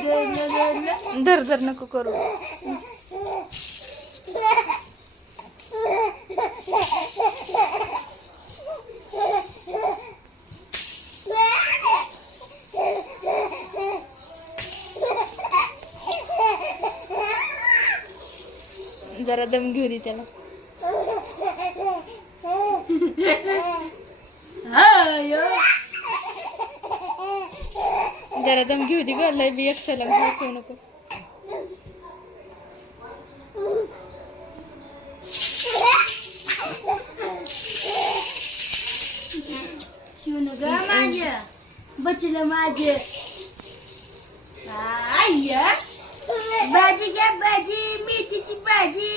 धर धर नको करू. जरा दम घेऊ दे त्याला. जरा दम घेऊ दे ग, लय बी एकट्याला घासू नको. शिवून ग माझ्या बचलं माझे. आय्या भाजी घ्या, भाजी मेथीची भाजी.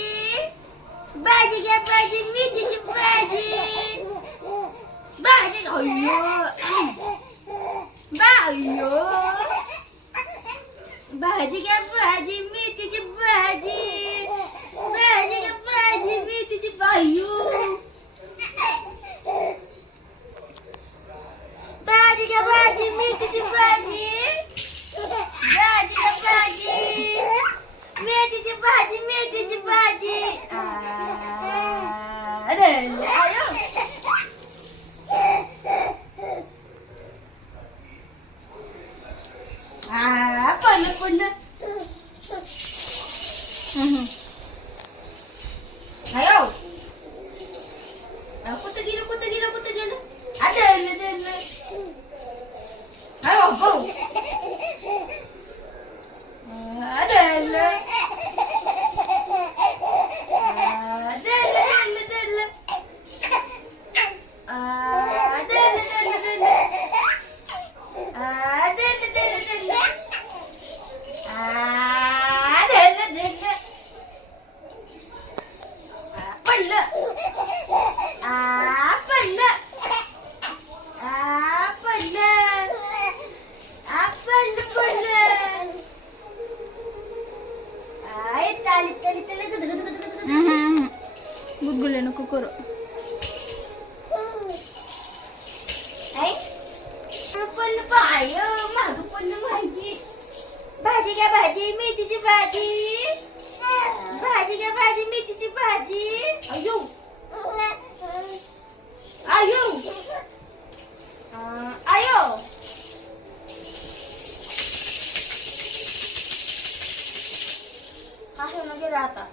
भाजी घ्या, भाजी मेथीची भाजी. भाजी अय्यो बायो. भाजी घ्या, भाजी मेथीची भाजी. भाजी घ्या, भाजी मेथीची बायो. भाजी घ्या, भाजी मेथीची भाजी. भाजी घ्या, भाजी मेथीची भाजी. मेथीची भाजी. अरे आयो. पडलं पडलं. आयो कुठं गेलं कुठं गेलं कुठं गेलं. आदळलं आयो भाऊ. आदळलं गुदगुले नको करू. माग पडलं भाजी. भाजी घ्या, भाजी मेथीची भाजी. भाजी घ्या, भाजी मेथीची भाजी. अयो आयो आयो. हा गेला आता.